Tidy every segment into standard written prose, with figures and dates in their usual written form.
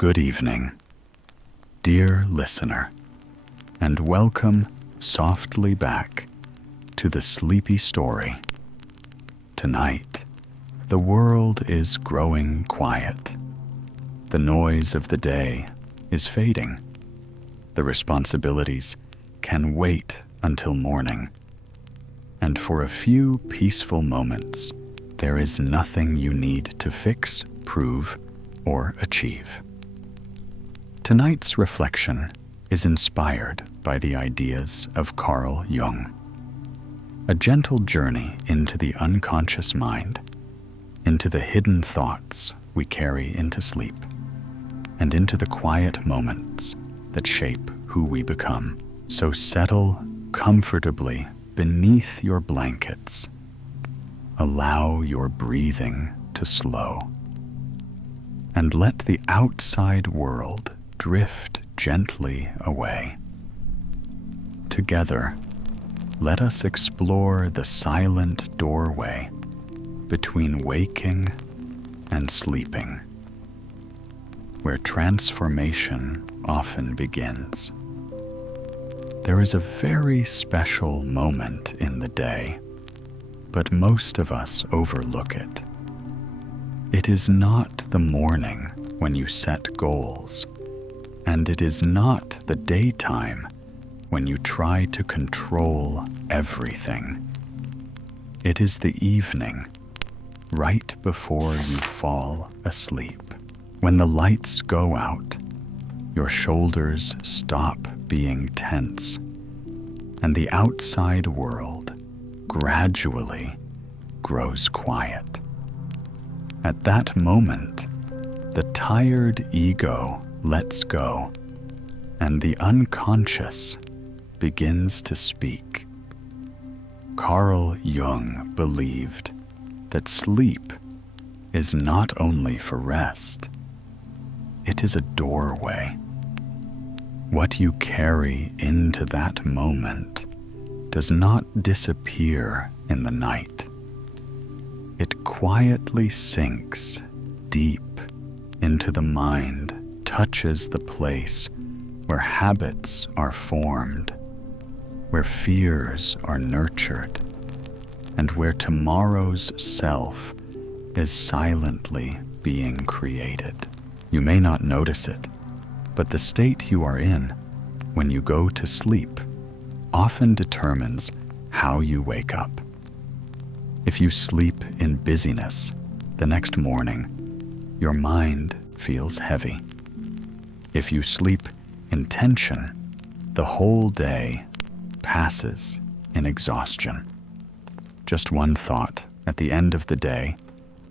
Good evening, dear listener, and welcome softly back to the sleepy story. Tonight, the world is growing quiet. The noise of the day is fading. The responsibilities can wait until morning. And for a few peaceful moments, there is nothing you need to fix, prove, or achieve. Tonight's reflection is inspired by the ideas of Carl Jung. A gentle journey into the unconscious mind, into the hidden thoughts we carry into sleep, and into the quiet moments that shape who we become. So settle comfortably beneath your blankets. Allow your breathing to slow, and let the outside world drift gently away. Together, let us explore the silent doorway between waking and sleeping, where transformation often begins. There is a very special moment in the day, but most of us overlook it. It is not the morning when you set goals, and it is not the daytime when you try to control everything. It is the evening, right before you fall asleep. When the lights go out, your shoulders stop being tense, and the outside world gradually grows quiet. At that moment, the tired ego lets go, and the unconscious begins to speak. Carl Jung believed that sleep is not only for rest, it is a doorway. What you carry into that moment does not disappear in the night. It quietly sinks deep into the mind, touches the place where habits are formed, where fears are nurtured, and where tomorrow's self is silently being created. You may not notice it, but the state you are in when you go to sleep often determines how you wake up. If you sleep in busyness, the next morning, your mind feels heavy. If you sleep in tension, the whole day passes in exhaustion. Just one thought at the end of the day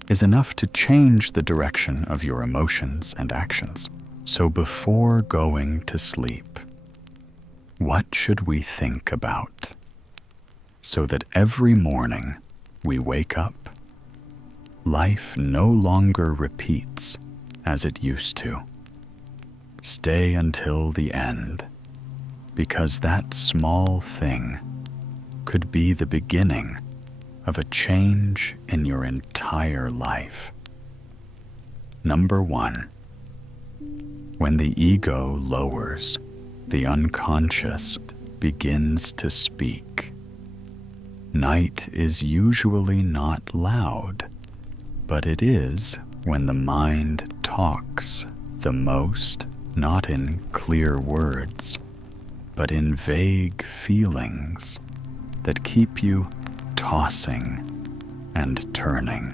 is enough to change the direction of your emotions and actions. So before going to sleep, what should we think about so that every morning we wake up, life no longer repeats as it used to? Stay until the end, because that small thing could be the beginning of a change in your entire life. Number 1. When the ego lowers, the unconscious begins to speak. Night is usually not loud, but it is when the mind talks the most, not in clear words, but in vague feelings that keep you tossing and turning.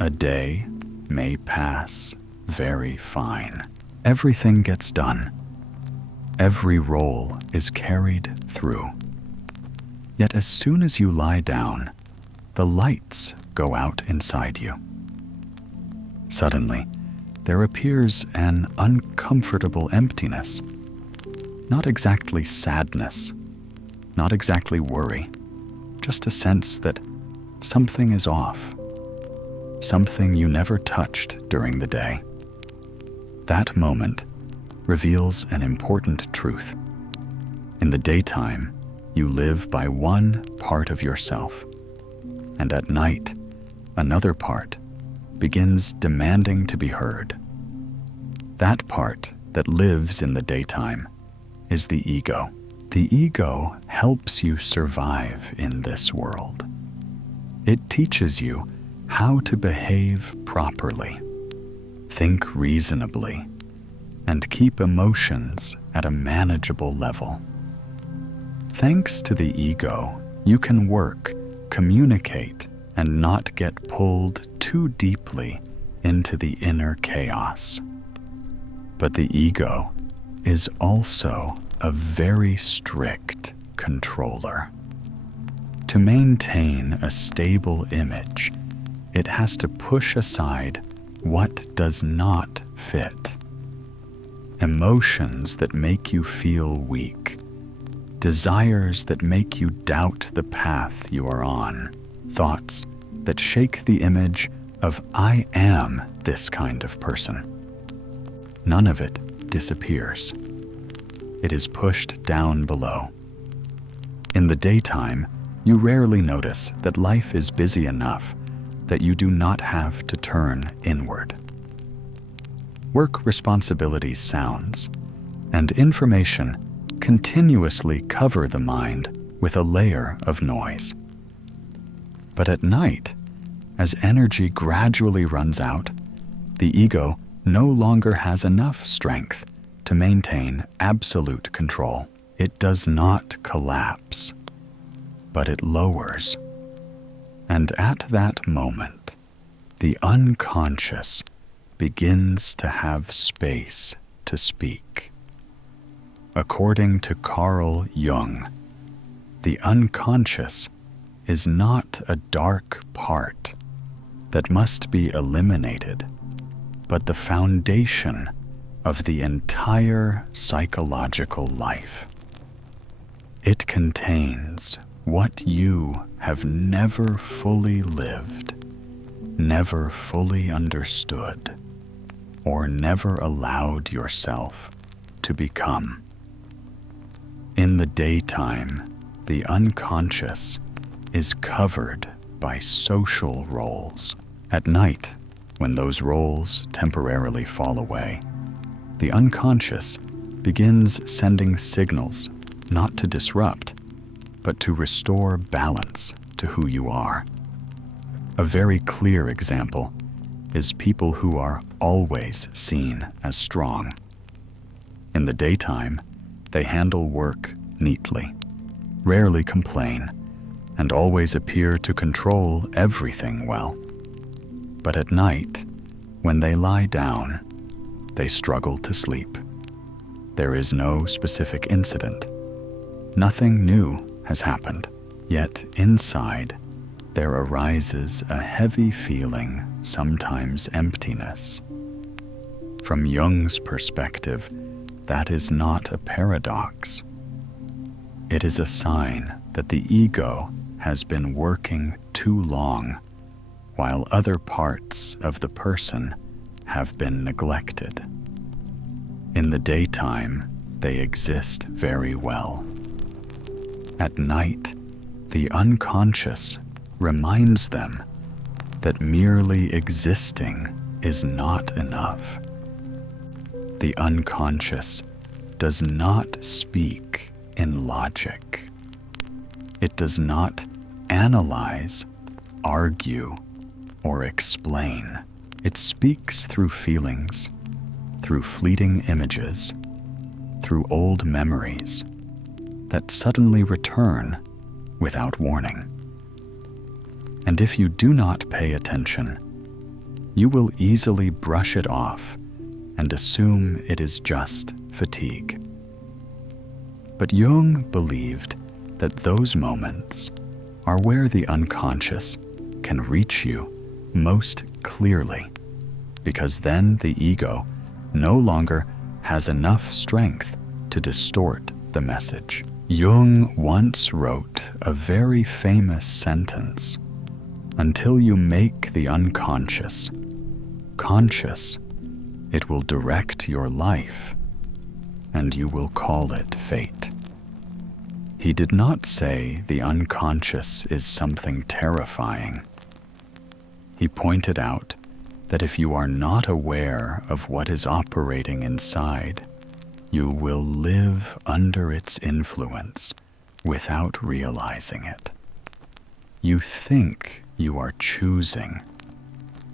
A day may pass very fine. Everything gets done. Every role is carried through. Yet as soon as you lie down, the lights go out inside you. Suddenly, there appears an uncomfortable emptiness. Not exactly sadness, not exactly worry, just a sense that something is off, something you never touched during the day. That moment reveals an important truth. In the daytime, you live by one part of yourself, and at night, another part begins demanding to be heard. That part that lives in the daytime is the ego. The ego helps you survive in this world. It teaches you how to behave properly, think reasonably, and keep emotions at a manageable level. Thanks to the ego, you can work, communicate, and not get pulled too deeply into the inner chaos. But the ego is also a very strict controller. To maintain a stable image, it has to push aside what does not fit. Emotions that make you feel weak, desires that make you doubt the path you are on, thoughts that shake the image of "I am this kind of person." None of it disappears. It is pushed down below. In the daytime, you rarely notice that life is busy enough that you do not have to turn inward. Work responsibilities sounds, and information continuously cover the mind with a layer of noise. But at night, as energy gradually runs out, the ego no longer has enough strength to maintain absolute control. It does not collapse, but it lowers. And at that moment, the unconscious begins to have space to speak. According to Carl Jung, the unconscious is not a dark part that must be eliminated, but the foundation of the entire psychological life. It contains what you have never fully lived, never fully understood, or never allowed yourself to become. In the daytime, the unconscious is covered by social roles. At night, when those roles temporarily fall away, the unconscious begins sending signals not to disrupt, but to restore balance to who you are. A very clear example is people who are always seen as strong. In the daytime, they handle work neatly, rarely complain, and always appear to control everything well. But at night, when they lie down, they struggle to sleep. There is no specific incident. Nothing new has happened, yet inside there arises a heavy feeling, sometimes emptiness. From Jung's perspective, that is not a paradox. It is a sign that the ego has been working too long, while other parts of the person have been neglected. In the daytime, they exist very well. At night, the unconscious reminds them that merely existing is not enough. The unconscious does not speak in logic. It does not analyze, argue, or explain. It speaks through feelings, through fleeting images, through old memories that suddenly return without warning. And if you do not pay attention, you will easily brush it off and assume it is just fatigue. But Jung believed that those moments are where the unconscious can reach you most clearly, because then the ego no longer has enough strength to distort the message. Jung once wrote a very famous sentence: "Until you make the unconscious conscious, it will direct your life, and you will call it fate." He did not say the unconscious is something terrifying. He pointed out that if you are not aware of what is operating inside, you will live under its influence without realizing it. You think you are choosing,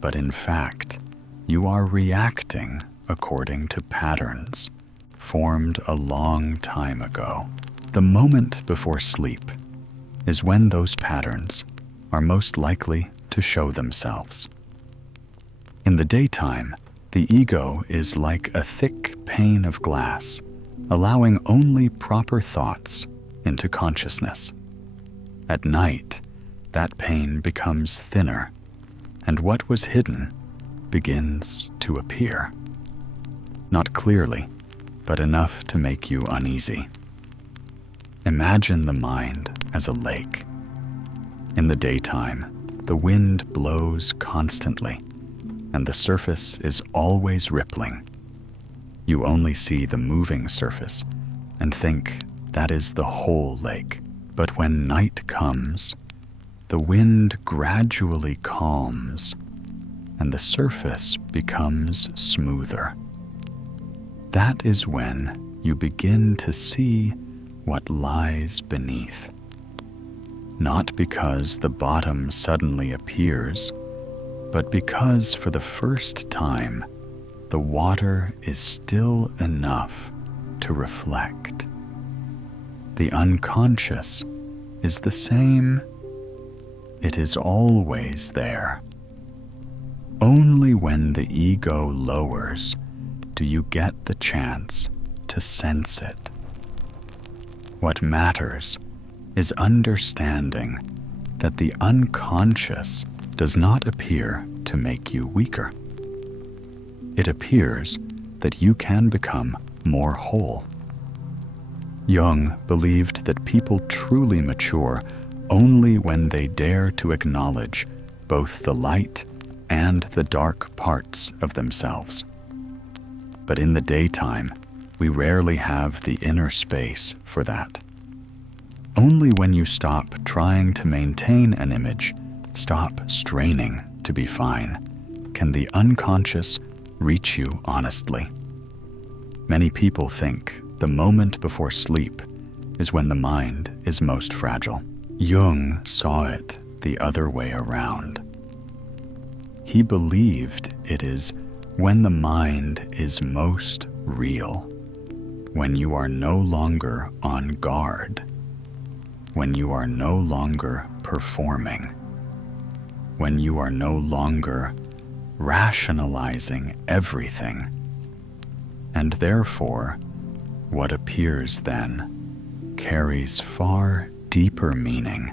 but in fact, you are reacting according to patterns formed a long time ago. The moment before sleep is when those patterns are most likely to show themselves. In the daytime, the ego is like a thick pane of glass, allowing only proper thoughts into consciousness. At night, that pane becomes thinner, and what was hidden begins to appear. Not clearly, but enough to make you uneasy. Imagine the mind as a lake. In the daytime, the wind blows constantly, and the surface is always rippling. You only see the moving surface and think that is the whole lake. But when night comes, the wind gradually calms, and the surface becomes smoother. That is when you begin to see what lies beneath. Not because the bottom suddenly appears, but because for the first time, the water is still enough to reflect. The unconscious is the same. It is always there. Only when the ego lowers do you get the chance to sense it. What matters is understanding that the unconscious does not appear to make you weaker. It appears that you can become more whole. Jung believed that people truly mature only when they dare to acknowledge both the light and the dark parts of themselves. But in the daytime, we rarely have the inner space for that. Only when you stop trying to maintain an image, stop straining to be fine, can the unconscious reach you honestly. Many people think the moment before sleep is when the mind is most fragile. Jung saw it the other way around. He believed it is when the mind is most real, when you are no longer on guard, when you are no longer performing, when you are no longer rationalizing everything, and therefore, what appears then carries far deeper meaning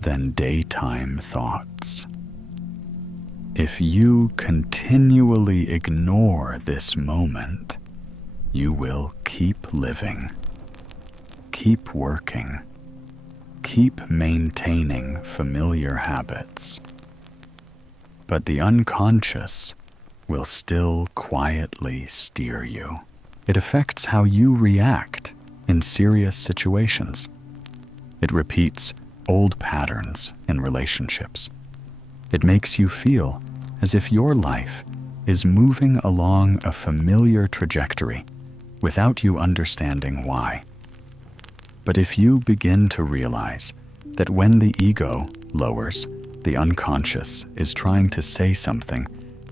than daytime thoughts. If you continually ignore this moment, you will keep living, keep working, keep maintaining familiar habits. But the unconscious will still quietly steer you. It affects how you react in serious situations. It repeats old patterns in relationships. It makes you feel as if your life is moving along a familiar trajectory without you understanding why. But if you begin to realize that when the ego lowers, the unconscious is trying to say something,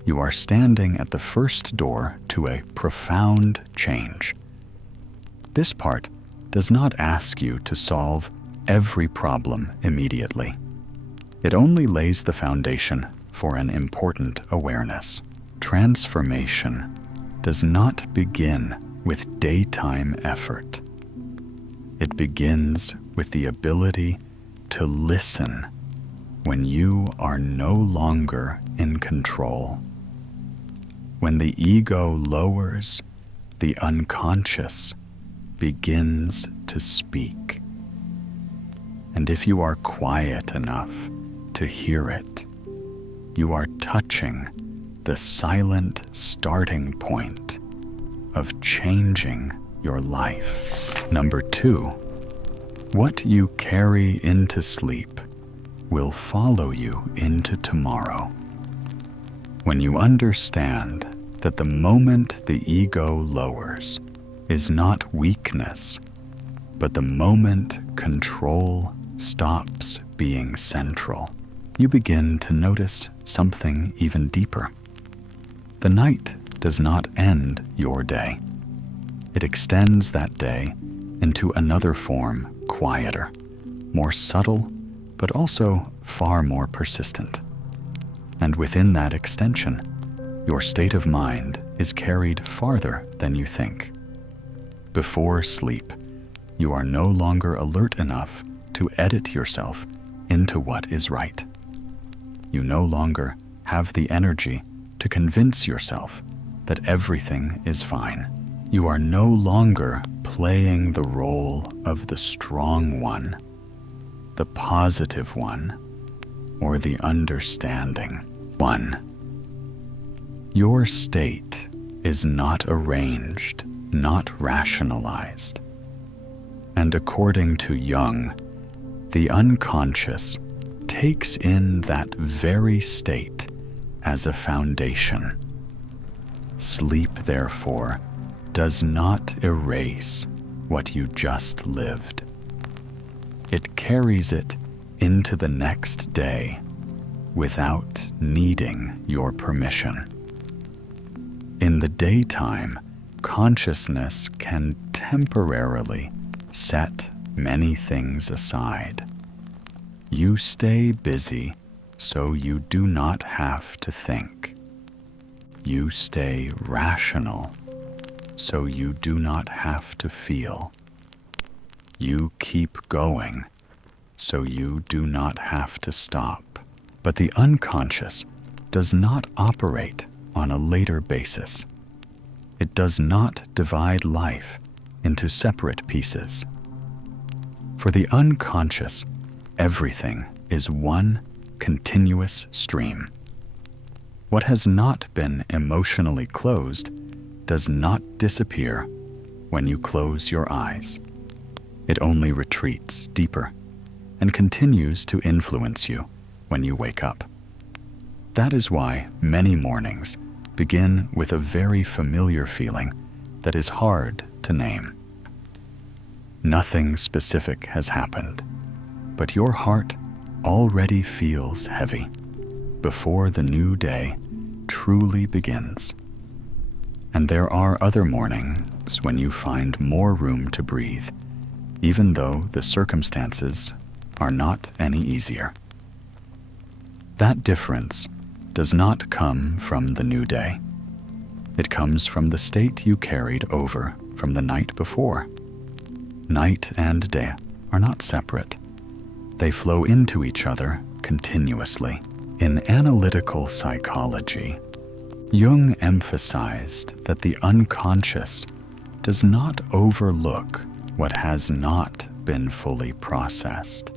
you are standing at the first door to a profound change. This part does not ask you to solve every problem immediately. It only lays the foundation for an important awareness. Transformation does not begin with daytime effort. It begins with the ability to listen when you are no longer in control. When the ego lowers, the unconscious begins to speak. And if you are quiet enough to hear it, you are touching the silent starting point of changing your life. Number 2, what you carry into sleep will follow you into tomorrow. When you understand that the moment the ego lowers is not weakness, but the moment control stops being central, you begin to notice something even deeper. The night does not end your day. It extends that day into another form, quieter, more subtle, but also far more persistent. And within that extension, your state of mind is carried farther than you think. Before sleep, you are no longer alert enough to edit yourself into what is right. You no longer have the energy to convince yourself that everything is fine. You are no longer playing the role of the strong one, the positive one, or the understanding one. Your state is not arranged, not rationalized. And according to Jung, the unconscious takes in that very state as a foundation. Sleep, therefore, does not erase what you just lived. It carries it into the next day without needing your permission. In the daytime, consciousness can temporarily set many things aside. You stay busy so you do not have to think. You stay rational so you do not have to feel. You keep going so you do not have to stop. But the unconscious does not operate on a later basis. It does not divide life into separate pieces. For the unconscious, everything is one continuous stream. What has not been emotionally closed does not disappear when you close your eyes. It only retreats deeper and continues to influence you when you wake up. That is why many mornings begin with a very familiar feeling that is hard to name. Nothing specific has happened, but your heart already feels heavy before the new day truly begins. And there are other mornings when you find more room to breathe, even though the circumstances are not any easier. That difference does not come from the new day. It comes from the state you carried over from the night before. Night and day are not separate. They flow into each other continuously. In analytical psychology, Jung emphasized that the unconscious does not overlook what has not been fully processed.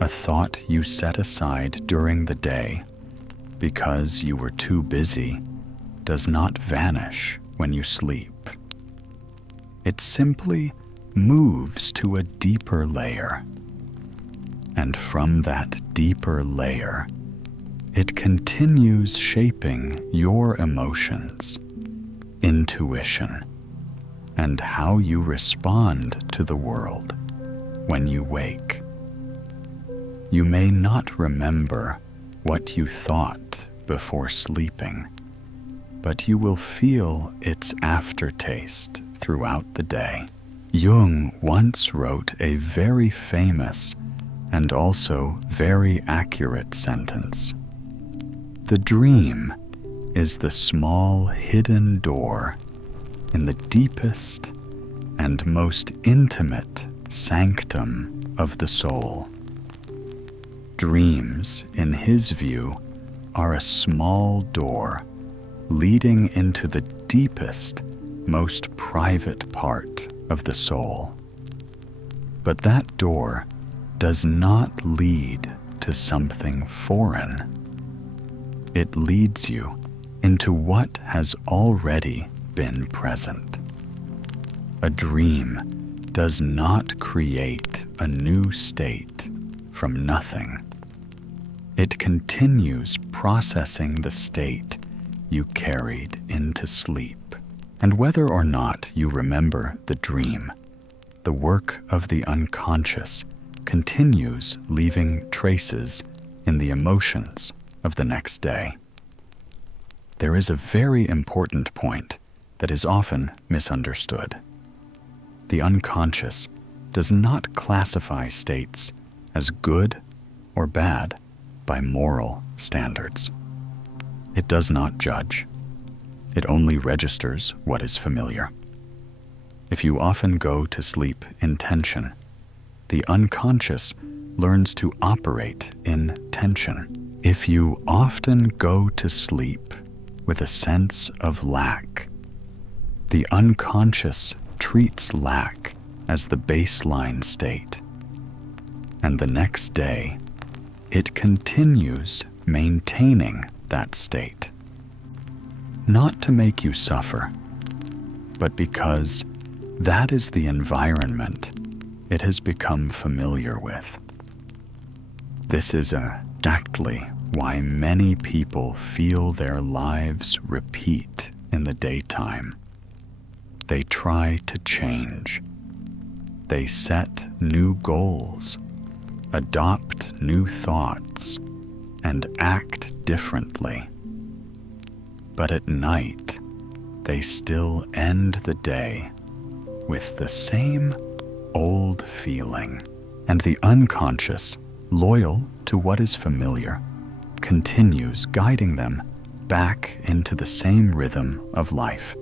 A thought you set aside during the day because you were too busy does not vanish when you sleep. It simply moves to a deeper layer. And from that deeper layer, it continues shaping your emotions, intuition, and how you respond to the world when you wake. You may not remember what you thought before sleeping, but you will feel its aftertaste throughout the day. Jung once wrote a very famous and also very accurate sentence. The dream is the small hidden door in the deepest and most intimate sanctum of the soul. Dreams, in his view, are a small door leading into the deepest, most private part of the soul. But that door does not lead to something foreign. It leads you into what has already been present. A dream does not create a new state from nothing. It continues processing the state you carried into sleep. And whether or not you remember the dream, the work of the unconscious continues leaving traces in the emotions of the next day. There is a very important point that is often misunderstood. The unconscious does not classify states as good or bad by moral standards. It does not judge. It only registers what is familiar. If you often go to sleep in tension, the unconscious learns to operate in tension. If you often go to sleep with a sense of lack, the unconscious treats lack as the baseline state. And the next day, it continues maintaining that state. Not to make you suffer, but because that is the environment it has become familiar with. This is exactly why many people feel their lives repeat in the daytime. They try to change. They set new goals, adopt new thoughts, and act differently. But at night, they still end the day with the same old feeling. And the unconscious, loyal to what is familiar, continues guiding them back into the same rhythm of life,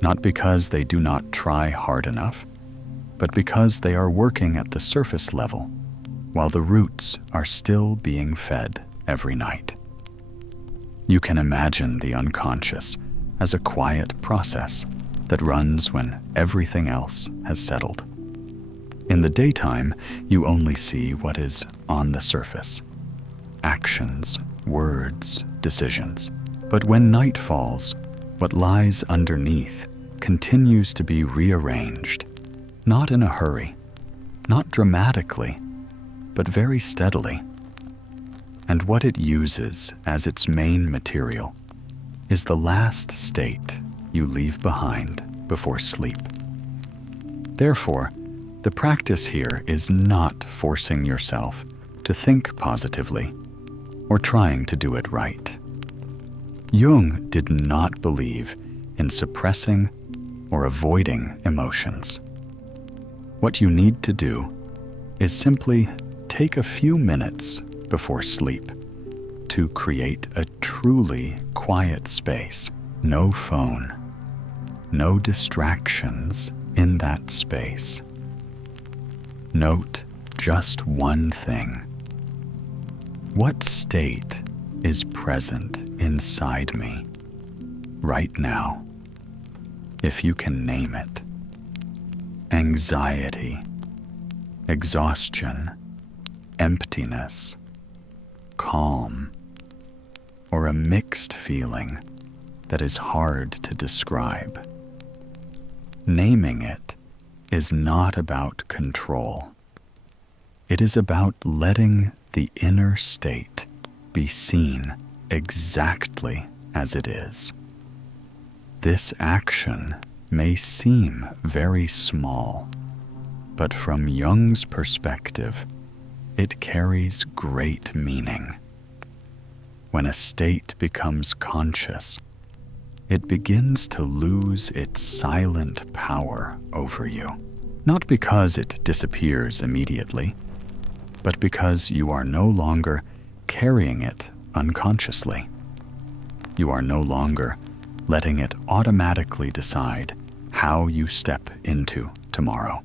not because they do not try hard enough, but because they are working at the surface level, while the roots are still being fed every night. You can imagine the unconscious as a quiet process that runs when everything else has settled. In the daytime, you only see what is on the surface: actions, words, decisions. But when night falls, what lies underneath continues to be rearranged, not in a hurry, not dramatically, but very steadily. And what it uses as its main material is the last state you leave behind before sleep. Therefore, the practice here is not forcing yourself to think positively or trying to do it right. Jung did not believe in suppressing or avoiding emotions. What you need to do is simply take a few minutes before sleep to create a truly quiet space. No phone, no distractions in that space. Note just one thing. What state is present inside me right now, if you can name it? Anxiety, exhaustion, emptiness, calm, or a mixed feeling that is hard to describe. Naming it is not about control. It is about letting the inner state be seen exactly as it is. This action may seem very small, but from Jung's perspective, it carries great meaning. When a state becomes conscious, it begins to lose its silent power over you. Not because it disappears immediately, but because you are no longer carrying it unconsciously. You are no longer letting it automatically decide how you step into tomorrow.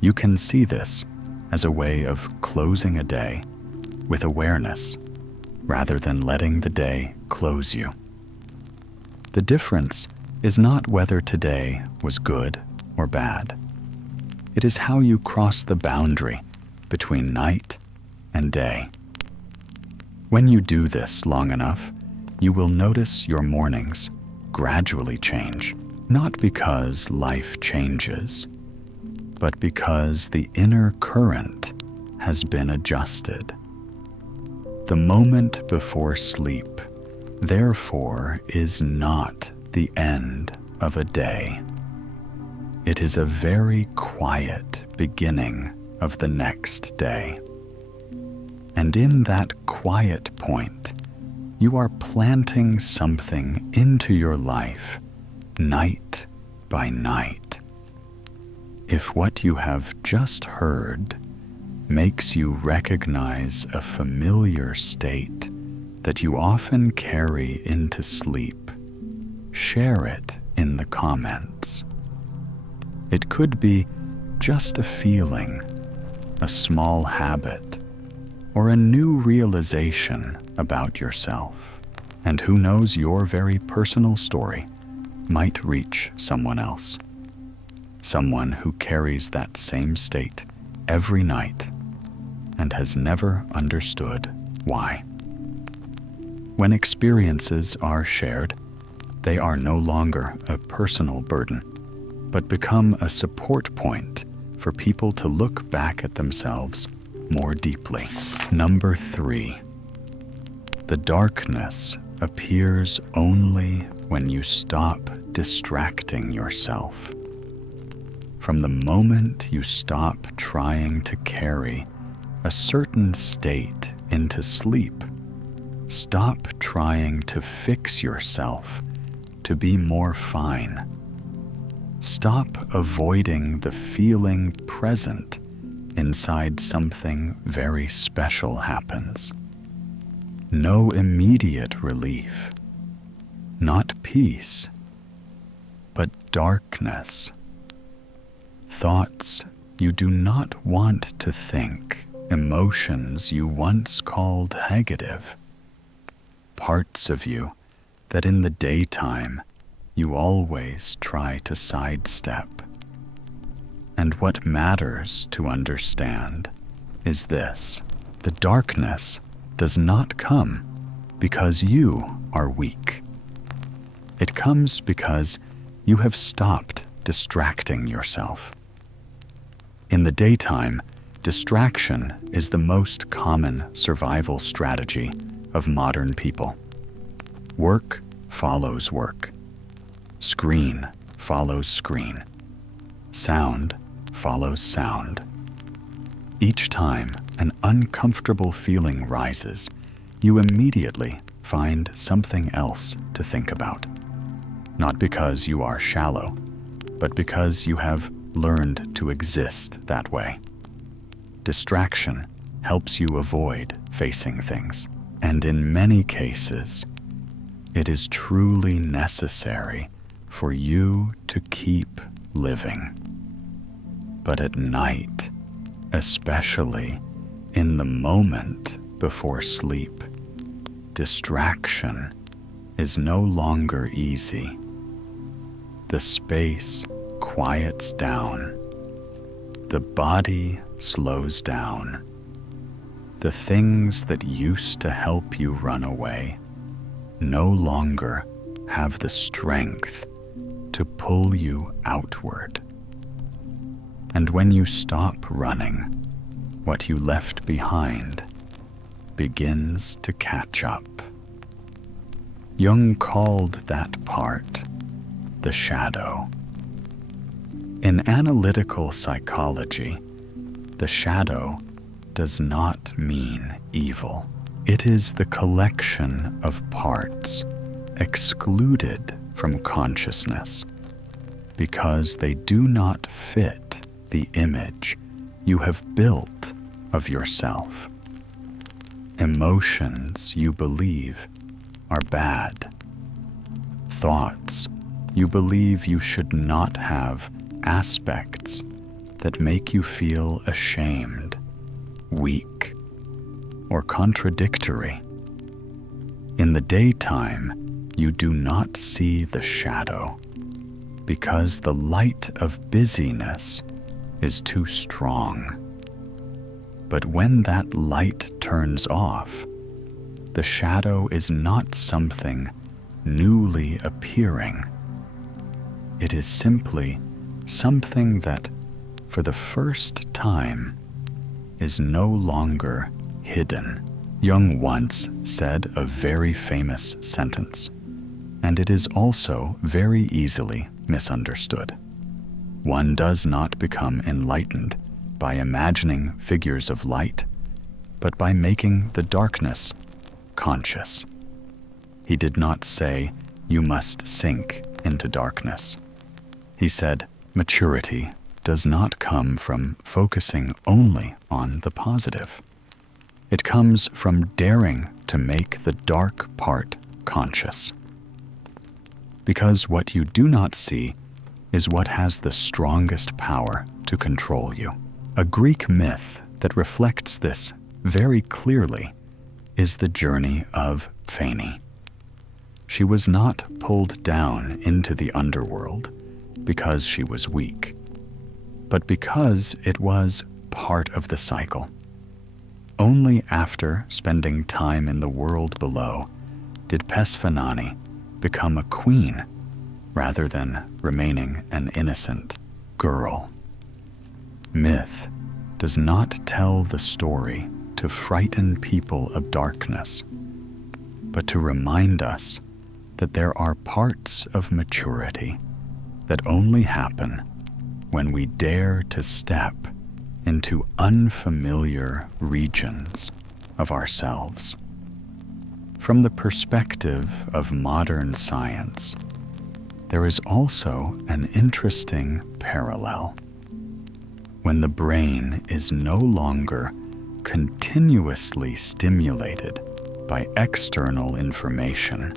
You can see this as a way of closing a day with awareness rather than letting the day close you. The difference is not whether today was good or bad. It is how you cross the boundary between night and day. When you do this long enough, you will notice your mornings gradually change, not because life changes, but because the inner current has been adjusted. The moment before sleep, therefore, is not the end of a day. It is a very quiet beginning of the next day. And in that quiet point, you are planting something into your life, night by night. If what you have just heard makes you recognize a familiar state that you often carry into sleep, share it in the comments. It could be just a feeling, a small habit, or a new realization about yourself. And who knows, your very personal story might reach someone else. Someone who carries that same state every night and has never understood why. When experiences are shared, they are no longer a personal burden, but become a support point for people to look back at themselves more deeply. Number 3, the darkness appears only when you stop distracting yourself. From the moment you stop trying to carry a certain state into sleep, stop trying to fix yourself to be more fine. Stop avoiding the feeling present inside something very special happens. No immediate relief, not peace, but darkness. Thoughts you do not want to think, emotions you once called negative, parts of you that in the daytime you always try to sidestep. And what matters to understand is this: the darkness does not come because you are weak. It comes because you have stopped distracting yourself. In the daytime, distraction is the most common survival strategy of modern people. Work follows work. Screen follows screen. Sound follows sound. Each time an uncomfortable feeling rises, you immediately find something else to think about. Not because you are shallow, but because you have learned to exist that way. Distraction helps you avoid facing things, and in many cases, it is truly necessary for you to keep living. But at night, especially in the moment before sleep, distraction is no longer easy. The space quiets down. The body slows down. The things that used to help you run away no longer have the strength to pull you outward. And when you stop running, what you left behind begins to catch up. Jung called that part the shadow. In analytical psychology, the shadow does not mean evil. It is the collection of parts excluded from consciousness because they do not fit the image you have built of yourself. Emotions you believe are bad. Thoughts you believe you should not have aspects that make you feel ashamed, weak, or contradictory. In the daytime, you do not see the shadow because the light of busyness is too strong. But when that light turns off, the shadow is not something newly appearing. It is simply something that, for the first time, is no longer hidden. Jung once said a very famous sentence, and it is also very easily misunderstood. One does not become enlightened by imagining figures of light, but by making the darkness conscious. He did not say, you must sink into darkness. He said, maturity does not come from focusing only on the positive. It comes from daring to make the dark part conscious. Because what you do not see is what has the strongest power to control you. A Greek myth that reflects this very clearly is the journey of Phane. She was not pulled down into the underworld because she was weak, but because it was part of the cycle. Only after spending time in the world below did Pesfanani become a queen rather than remaining an innocent girl. Myth does not tell the story to frighten people of darkness, but to remind us that there are parts of maturity that only happen when we dare to step into unfamiliar regions of ourselves. From the perspective of modern science, there is also an interesting parallel. When the brain is no longer continuously stimulated by external information,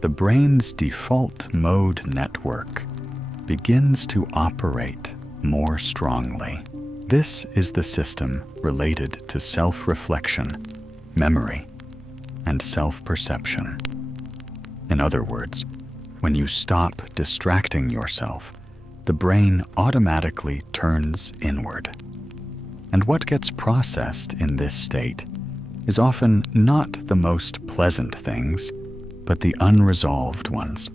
the brain's default mode network begins to operate more strongly. This is the system related to self-reflection, memory, and self-perception. In other words, when you stop distracting yourself, the brain automatically turns inward. And what gets processed in this state is often not the most pleasant things, but the unresolved ones.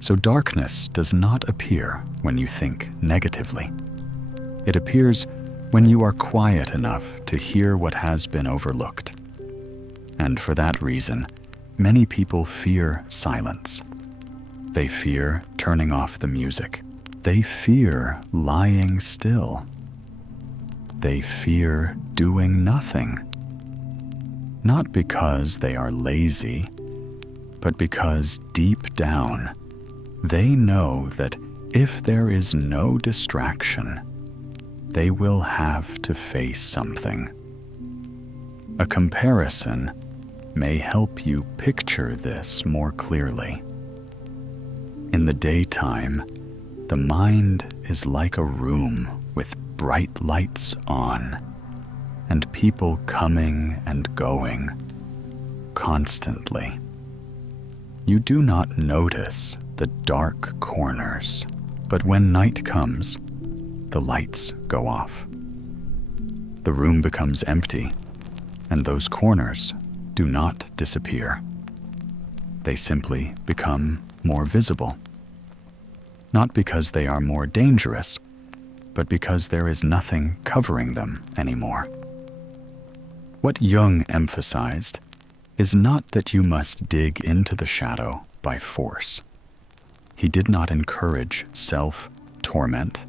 So darkness does not appear when you think negatively. It appears when you are quiet enough to hear what has been overlooked. And for that reason, many people fear silence. They fear turning off the music. They fear lying still. They fear doing nothing. Not because they are lazy, but because deep down, they know that if there is no distraction, they will have to face something. A comparison may help you picture this more clearly. In the daytime, the mind is like a room with bright lights on, and people coming and going constantly. You do not notice the dark corners, but when night comes, the lights go off. The room becomes empty, and those corners do not disappear. They simply become more visible. Not because they are more dangerous, but because there is nothing covering them anymore. What Jung emphasized is not that you must dig into the shadow by force. He did not encourage self-torment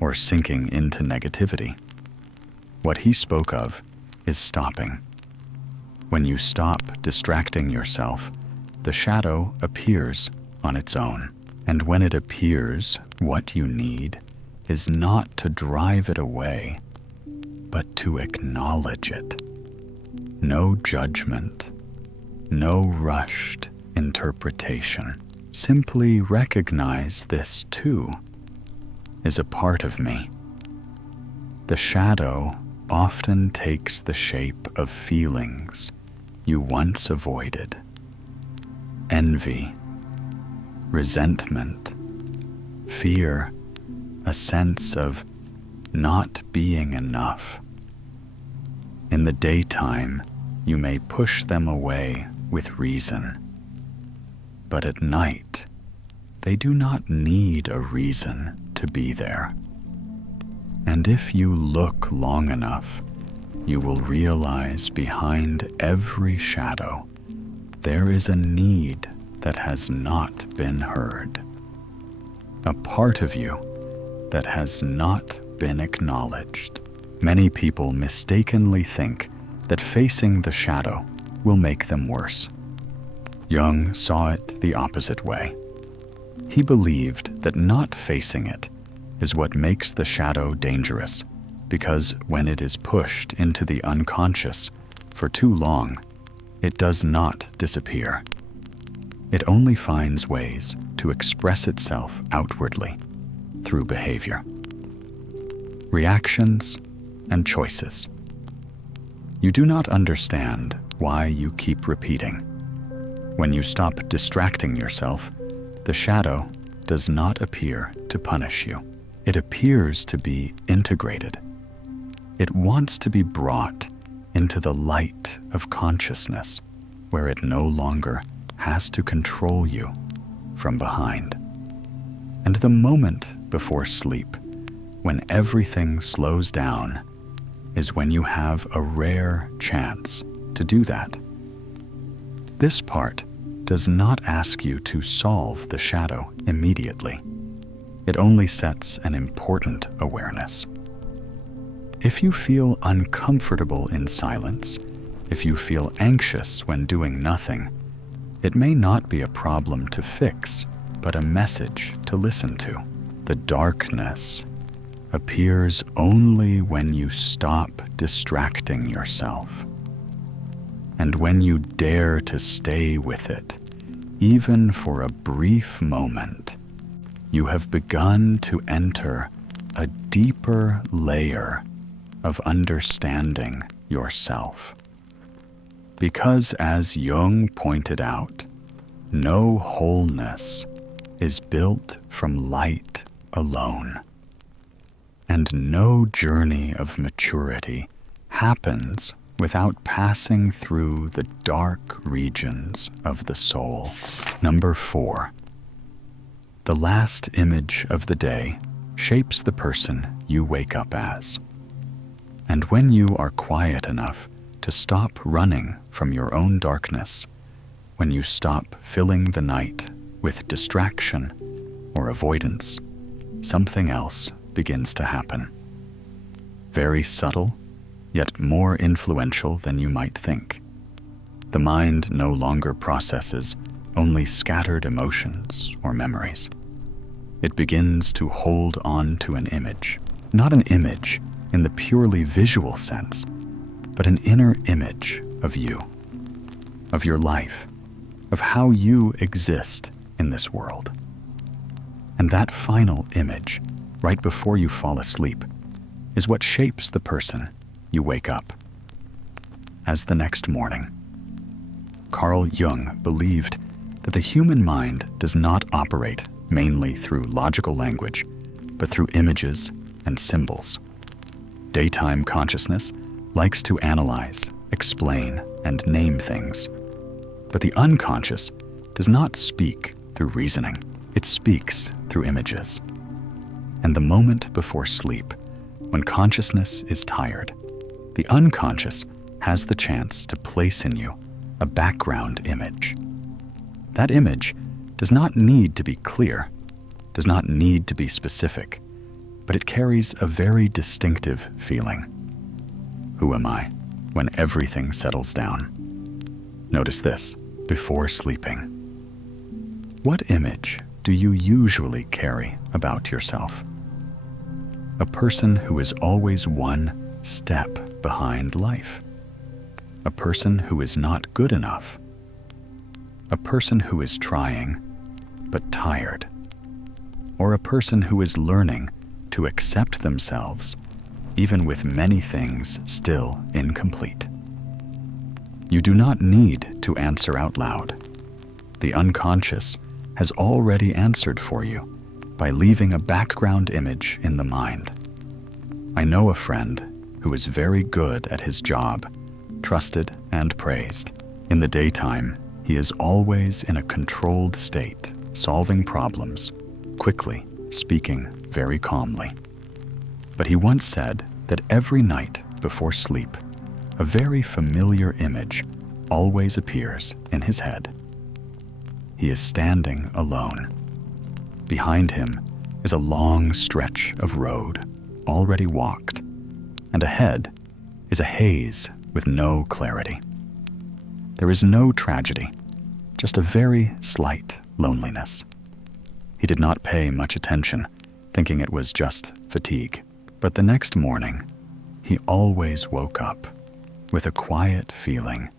or sinking into negativity. What he spoke of is stopping. When you stop distracting yourself, the shadow appears on its own. And when it appears, what you need is not to drive it away, but to acknowledge it. No judgment, no rushed interpretation. Simply recognize this too is a part of me. The shadow often takes the shape of feelings you once avoided. Envy, resentment, fear, a sense of not being enough. In the daytime, you may push them away with reason, but at night, they do not need a reason to be there. And if you look long enough, you will realize behind every shadow there is a need that has not been heard, a part of you that has not been acknowledged. Many people mistakenly think that facing the shadow will make them worse. Jung saw it the opposite way. He believed that not facing it is what makes the shadow dangerous, because when it is pushed into the unconscious for too long, it does not disappear. It only finds ways to express itself outwardly through behavior, reactions, and choices. You do not understand why you keep repeating. When you stop distracting yourself, the shadow does not appear to punish you. It appears to be integrated. It wants to be brought into the light of consciousness, where it no longer has to control you from behind. And the moment before sleep, when everything slows down, is when you have a rare chance to do that. This part does not ask you to solve the shadow immediately. It only sets an important awareness. If you feel uncomfortable in silence, if you feel anxious when doing nothing, it may not be a problem to fix, but a message to listen to. The darkness appears only when you stop distracting yourself. And when you dare to stay with it, even for a brief moment, you have begun to enter a deeper layer of understanding yourself. Because, as Jung pointed out, no wholeness is built from light alone, and no journey of maturity happens without passing through the dark regions of the soul. Number 4. The last image of the day shapes the person you wake up as. And when you are quiet enough to stop running from your own darkness, when you stop filling the night with distraction or avoidance, something else begins to happen. Very subtle, yet more influential than you might think. The mind no longer processes only scattered emotions or memories. It begins to hold on to an image, not an image in the purely visual sense, but an inner image of you, of your life, of how you exist in this world. And that final image, right before you fall asleep, is what shapes the person you wake up as the next morning. Carl Jung believed that the human mind does not operate mainly through logical language, but through images and symbols. Daytime consciousness likes to analyze, explain, and name things. But the unconscious does not speak through reasoning. It speaks through images. And the moment before sleep, when consciousness is tired, the unconscious has the chance to place in you a background image. That image does not need to be clear, does not need to be specific, but it carries a very distinctive feeling. Who am I when everything settles down? Notice this before sleeping. What image do you usually carry about yourself? A person who is always one step behind life. A person who is not good enough. A person who is trying but tired. Or a person who is learning to accept themselves even with many things still incomplete. You do not need to answer out loud. The unconscious has already answered for you by leaving a background image in the mind. I know a friend who is very good at his job, trusted and praised. In the daytime, he is always in a controlled state, solving problems, quickly, speaking very calmly. But he once said that every night before sleep, a very familiar image always appears in his head. He is standing alone. Behind him is a long stretch of road already walked, and ahead is a haze with no clarity. There is no tragedy, just a very slight loneliness. He did not pay much attention, thinking it was just fatigue. But the next morning, he always woke up with a quiet feeling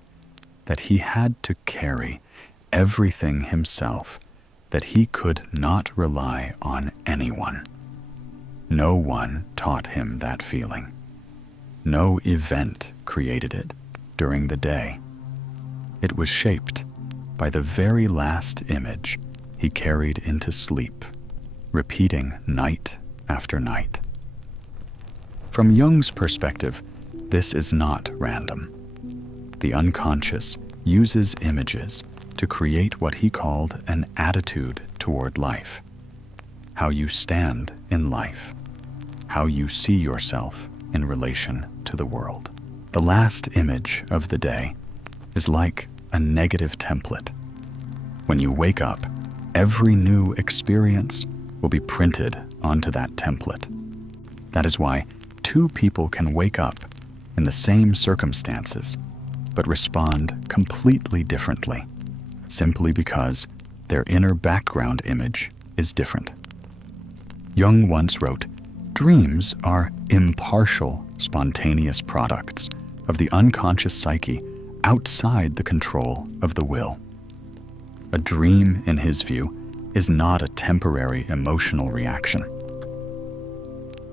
that he had to carry everything himself, that he could not rely on anyone. No one taught him that feeling. No event created it during the day. It was shaped by the very last image he carried into sleep, repeating night after night. From Jung's perspective, this is not random. The unconscious uses images to create what he called an attitude toward life, how you stand in life, how you see yourself in relation to the world. The last image of the day is like a negative template. When you wake up, every new experience will be printed onto that template. That is why two people can wake up in the same circumstances, but respond completely differently, simply because their inner background image is different. Jung once wrote, "Dreams are impartial, spontaneous products of the unconscious psyche outside the control of the will." A dream, in his view, is not a temporary emotional reaction,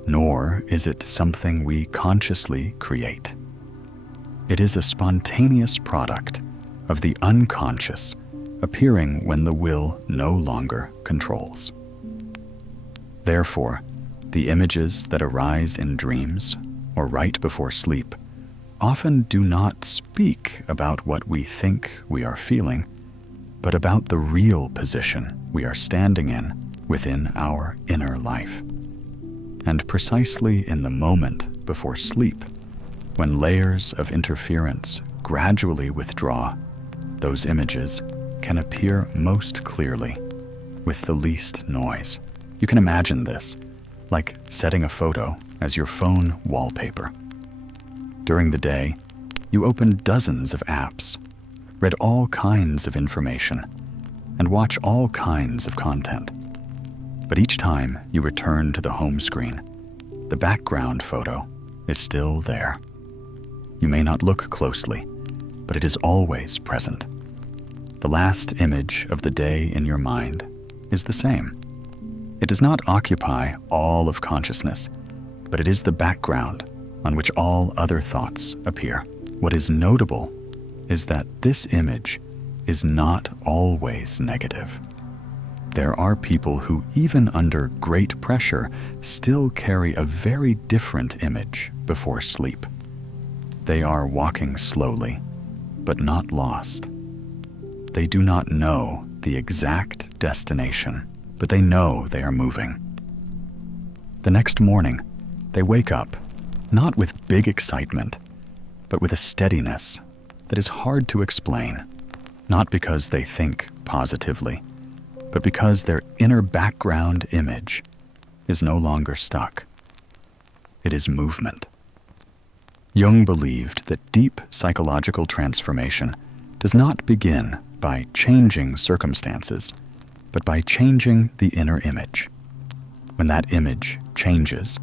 nor is it something we consciously create. It is a spontaneous product of the unconscious appearing when the will no longer controls. Therefore, the images that arise in dreams or right before sleep often do not speak about what we think we are feeling, but about the real position we are standing in within our inner life. And precisely in the moment before sleep, when layers of interference gradually withdraw, those images can appear most clearly, with the least noise. You can imagine this, like setting a photo as your phone wallpaper. During the day, you open dozens of apps, read all kinds of information, and watch all kinds of content. But each time you return to the home screen, the background photo is still there. You may not look closely, but it is always present. The last image of the day in your mind is the same. It does not occupy all of consciousness, but it is the background on which all other thoughts appear. What is notable is that this image is not always negative. There are people who, even under great pressure, still carry a very different image before sleep. They are walking slowly, but not lost. They do not know the exact destination, but they know they are moving. The next morning, they wake up, not with big excitement, but with a steadiness that is hard to explain, not because they think positively, but because their inner background image is no longer stuck. It is movement. Jung believed that deep psychological transformation does not begin by changing circumstances, but by changing the inner image. When that image changes,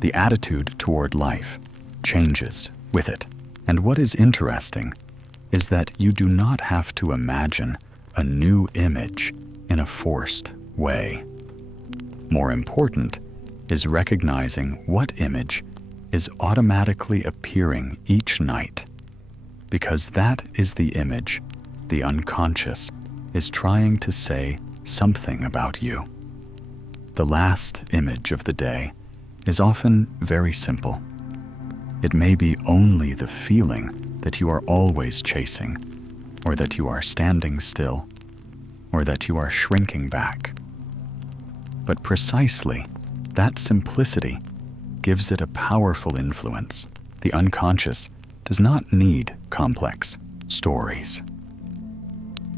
the attitude toward life changes with it. And what is interesting is that you do not have to imagine a new image in a forced way. More important is recognizing what image is automatically appearing each night, because that is the image the unconscious is trying to say something about you. The last image of the day is often very simple. It may be only the feeling that you are always chasing, or that you are standing still, or that you are shrinking back. But precisely that simplicity gives it a powerful influence. The unconscious does not need complex stories.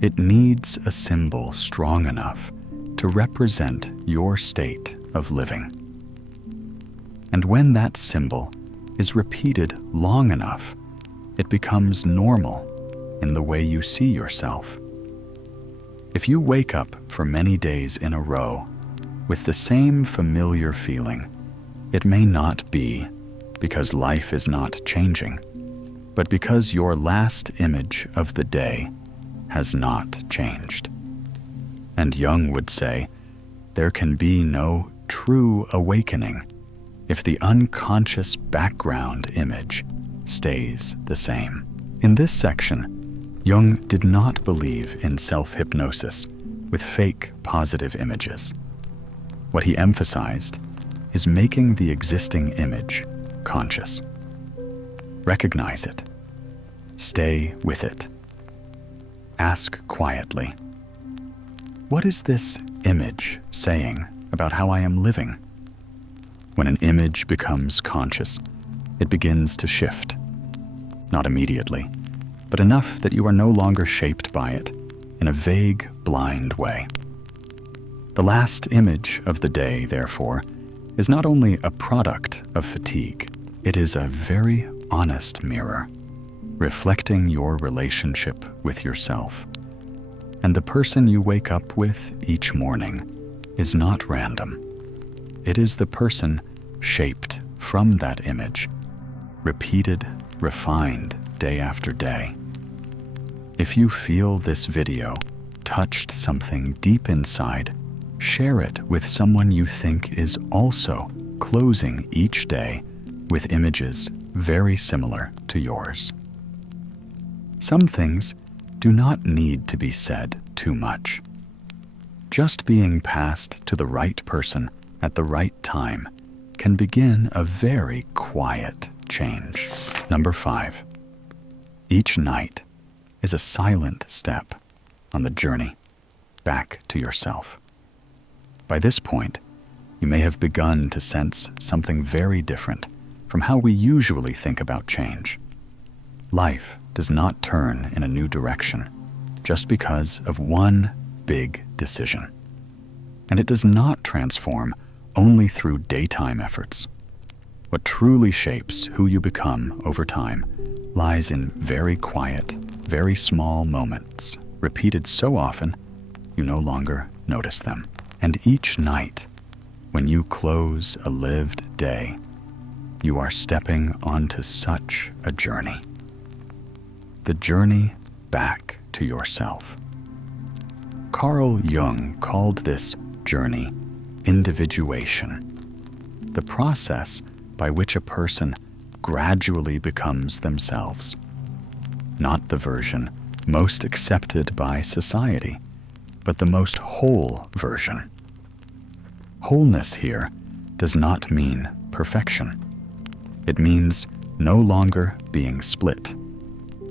It needs a symbol strong enough to represent your state of living. And when that symbol is repeated long enough, it becomes normal in the way you see yourself. If you wake up for many days in a row with the same familiar feeling, it may not be because life is not changing, but because your last image of the day has not changed. And Jung would say, there can be no true awakening if the unconscious background image stays the same. In this section, Jung did not believe in self-hypnosis with fake positive images. What he emphasized is making the existing image conscious. Recognize it. Stay with it. Ask quietly, what is this image saying about how I am living? When an image becomes conscious, it begins to shift. Not immediately, but enough that you are no longer shaped by it in a vague, blind way. The last image of the day, therefore, is not only a product of fatigue, it is a very honest mirror, reflecting your relationship with yourself. And the person you wake up with each morning is not random. It is the person shaped from that image, repeated, refined day after day. If you feel this video touched something deep inside, share it with someone you think is also closing each day with images very similar to yours. Some things do not need to be said too much. Just being passed to the right person at the right time can begin a very quiet change. Number 5. Each night is a silent step on the journey back to yourself. By this point, you may have begun to sense something very different from how we usually think about change. Life does not turn in a new direction just because of one big decision. And it does not transform only through daytime efforts. What truly shapes who you become over time lies in very quiet, very small moments, repeated so often you no longer notice them. And each night, when you close a lived day, you are stepping onto such a journey. The journey back to yourself. Carl Jung called this journey individuation, the process by which a person gradually becomes themselves, not the version most accepted by society, but the most whole version. Wholeness here does not mean perfection. It means no longer being split,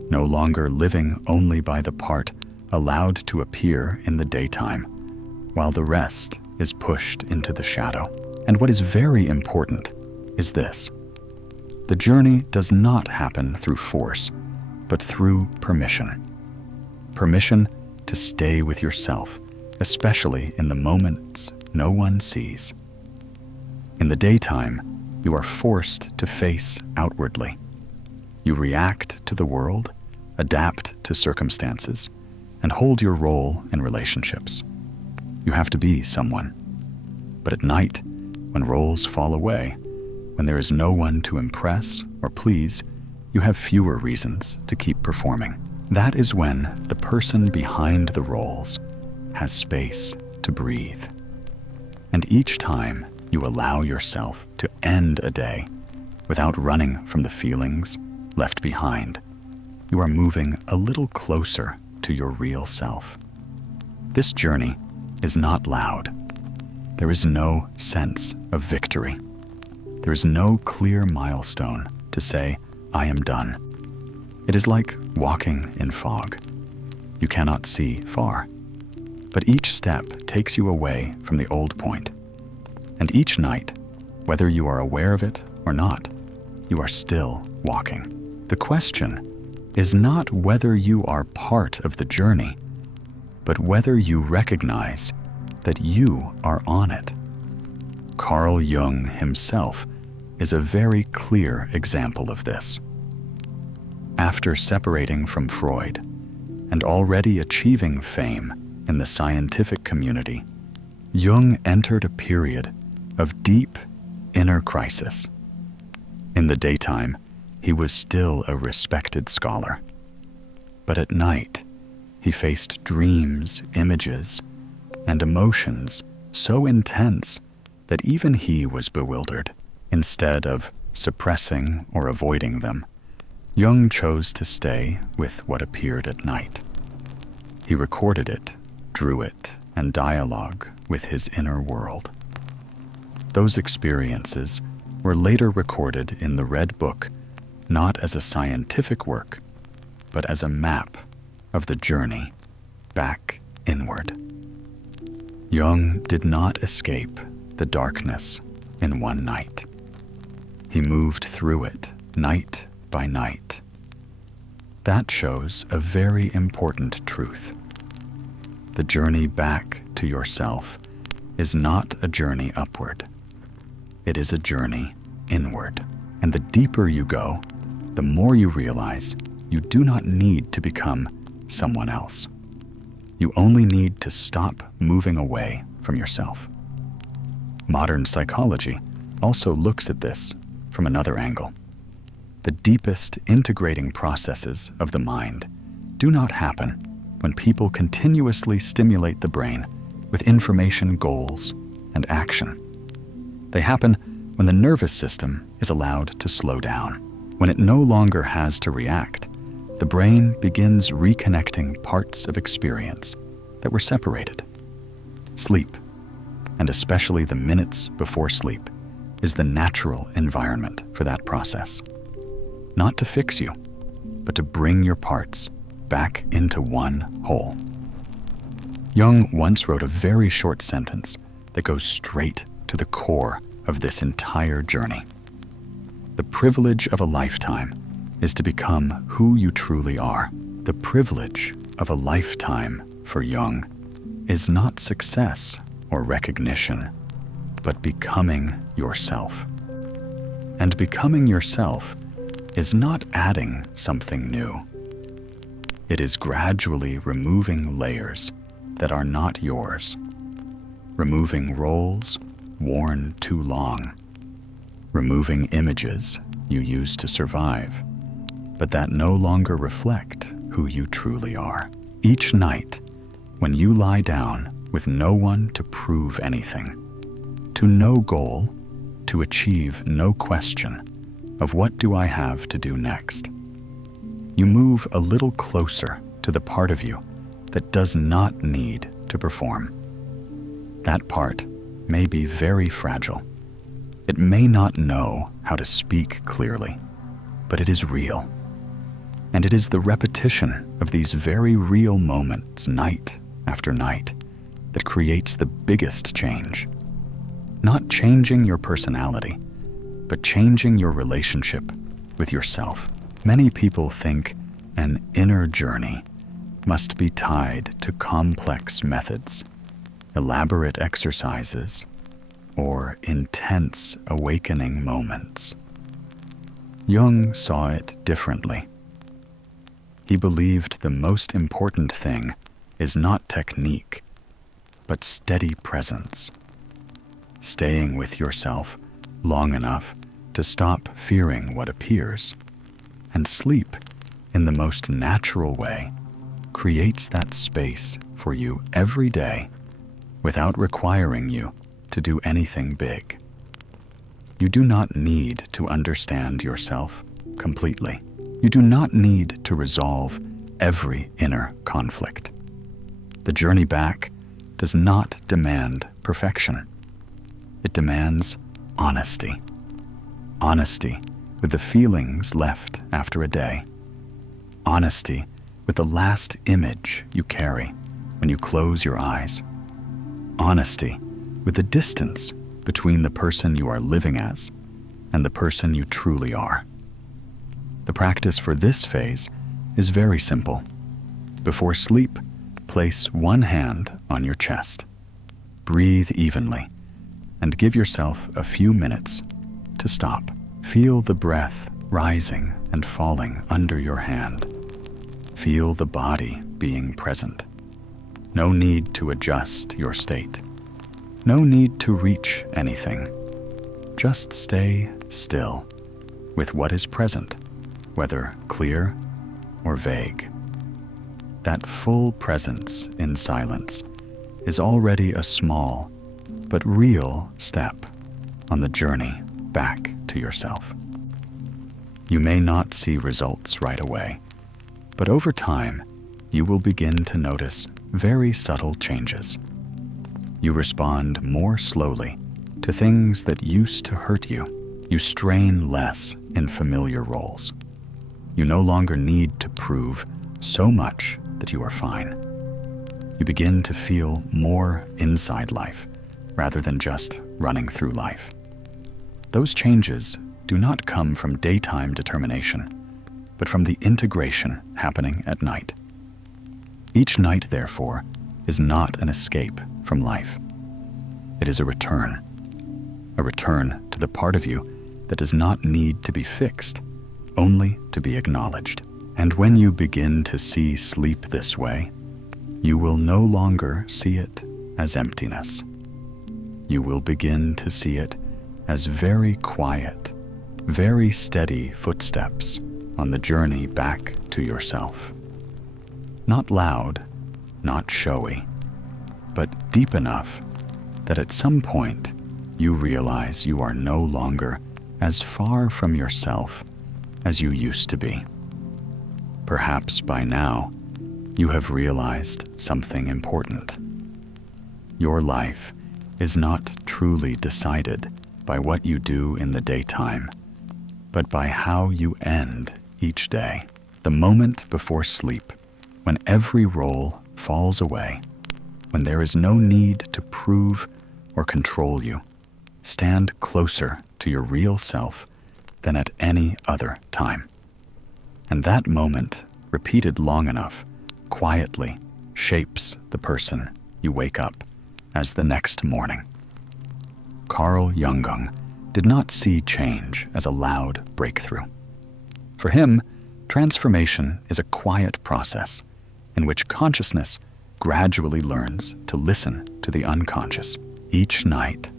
no longer living only by the part allowed to appear in the daytime, while the rest is pushed into the shadow. And what is very important is this: the journey does not happen through force, but through permission. Permission to stay with yourself, especially in the moments no one sees. In the daytime, you are forced to face outwardly. You react to the world, adapt to circumstances, and hold your role in relationships. You have to be someone. But at night, when roles fall away, when there is no one to impress or please, you have fewer reasons to keep performing. That is when the person behind the roles has space to breathe. And each time you allow yourself to end a day without running from the feelings left behind, you are moving a little closer to your real self. This journey is not loud. There is no sense of victory. There is no clear milestone to say, I am done. It is like walking in fog. You cannot see far. But each step takes you away from the old point. And each night, whether you are aware of it or not, you are still walking. The question is not whether you are part of the journey, but whether you recognize that you are on it. Carl Jung himself is a very clear example of this. After separating from Freud and already achieving fame in the scientific community, Jung entered a period of deep inner crisis. In the daytime, he was still a respected scholar. But at night, he faced dreams, images, and emotions so intense that even he was bewildered. Instead of suppressing or avoiding them, Jung chose to stay with what appeared at night. He recorded it, drew it, and dialogue with his inner world. Those experiences were later recorded in the Red Book, not as a scientific work, but as a map of the journey back inward. Jung did not escape the darkness in one night. He moved through it night by night. That shows a very important truth. The journey back to yourself is not a journey upward. It is a journey inward. And the deeper you go, the more you realize you do not need to become someone else. You only need to stop moving away from yourself. Modern psychology also looks at this from another angle. The deepest integrating processes of the mind do not happen when people continuously stimulate the brain with information, goals, and action. They happen when the nervous system is allowed to slow down. When it no longer has to react, the brain begins reconnecting parts of experience that were separated. Sleep, and especially the minutes before sleep, is the natural environment for that process. Not to fix you, but to bring your parts back into one whole. Jung once wrote a very short sentence that goes straight to the core of this entire journey. The privilege of a lifetime is to become who you truly are. The privilege of a lifetime for Jung is not success or recognition, but becoming yourself. And becoming yourself is not adding something new. It is gradually removing layers that are not yours, removing roles worn too long, removing images you used to survive, but that no longer reflect who you truly are. Each night, when you lie down with no one to prove anything, to no goal, to achieve no question of what do I have to do next, you move a little closer to the part of you that does not need to perform. That part may be very fragile. It may not know how to speak clearly, but it is real. And it is the repetition of these very real moments night after night that creates the biggest change. Not changing your personality, but changing your relationship with yourself. Many people think an inner journey must be tied to complex methods, elaborate exercises, or intense awakening moments. Jung saw it differently. He believed the most important thing is not technique, but steady presence. Staying with yourself long enough to stop fearing what appears, and sleep in the most natural way creates that space for you every day without requiring you to do anything big. You do not need to understand yourself completely. You do not need to resolve every inner conflict. The journey back does not demand perfection. It demands honesty. Honesty with the feelings left after a day. Honesty with the last image you carry when you close your eyes. Honesty with the distance between the person you are living as and the person you truly are. The practice for this phase is very simple. Before sleep, place one hand on your chest. Breathe evenly and give yourself a few minutes to stop. Feel the breath rising and falling under your hand. Feel the body being present. No need to adjust your state. No need to reach anything. Just stay still with what is present, whether clear or vague. That full presence in silence is already a small but real step on the journey back to yourself. You may not see results right away, but over time, you will begin to notice very subtle changes. You respond more slowly to things that used to hurt you. You strain less in familiar roles. You no longer need to prove so much that you are fine. You begin to feel more inside life rather than just running through life. Those changes do not come from daytime determination, but from the integration happening at night. Each night, therefore, is not an escape from life. It is a return to the part of you that does not need to be fixed, only to be acknowledged. And when you begin to see sleep this way, you will no longer see it as emptiness. You will begin to see it as very quiet, very steady footsteps on the journey back to yourself. Not loud, not showy, but deep enough that at some point you realize you are no longer as far from yourself as you used to be. Perhaps by now, you have realized something important. Your life is not truly decided by what you do in the daytime, but by how you end each day. The moment before sleep, when every role falls away, when there is no need to prove or control you, stand closer to your real self than at any other time. And that moment, repeated long enough, quietly shapes the person you wake up as the next morning. Carl Jung did not see change as a loud breakthrough. For him, transformation is a quiet process in which consciousness gradually learns to listen to the unconscious. Each night,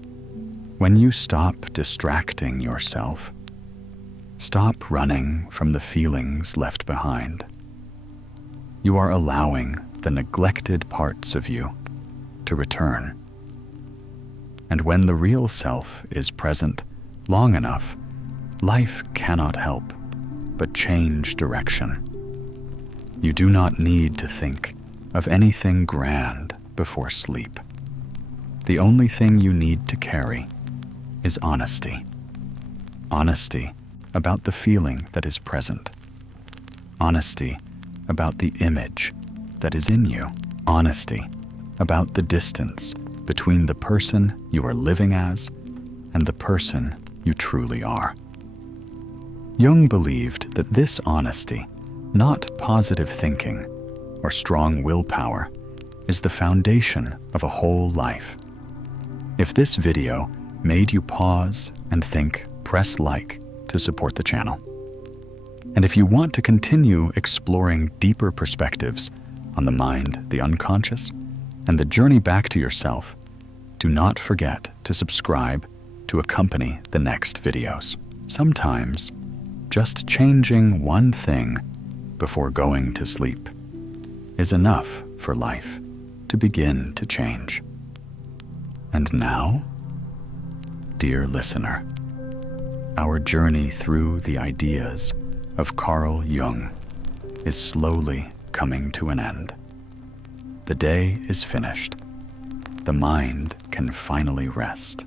when you stop distracting yourself, stop running from the feelings left behind, you are allowing the neglected parts of you to return. And when the real self is present long enough, life cannot help but change direction. You do not need to think of anything grand before sleep. The only thing you need to carry is honesty. Honesty about the feeling that is present. Honesty about the image that is in you. Honesty about the distance between the person you are living as and the person you truly are. Jung believed that this honesty, not positive thinking or strong willpower, is the foundation of a whole life. If this video made you pause and think, press like to support the channel. And if you want to continue exploring deeper perspectives on the mind, the unconscious, and the journey back to yourself, do not forget to subscribe to accompany the next videos. Sometimes, just changing one thing before going to sleep is enough for life to begin to change. And now, dear listener, our journey through the ideas of Carl Jung is slowly coming to an end. The day is finished. The mind can finally rest.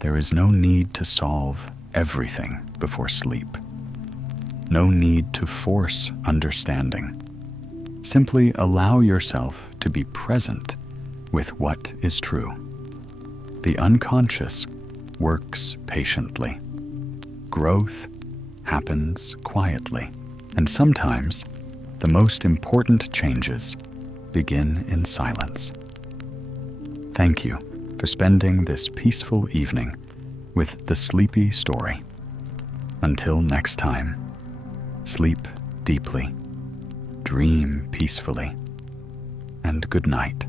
There is no need to solve everything before sleep. No need to force understanding. Simply allow yourself to be present with what is true. The unconscious works patiently. Growth happens quietly, and sometimes the most important changes begin in silence. Thank you for spending this peaceful evening with the Sleepy Story. Until next time, sleep deeply, dream peacefully, and good night.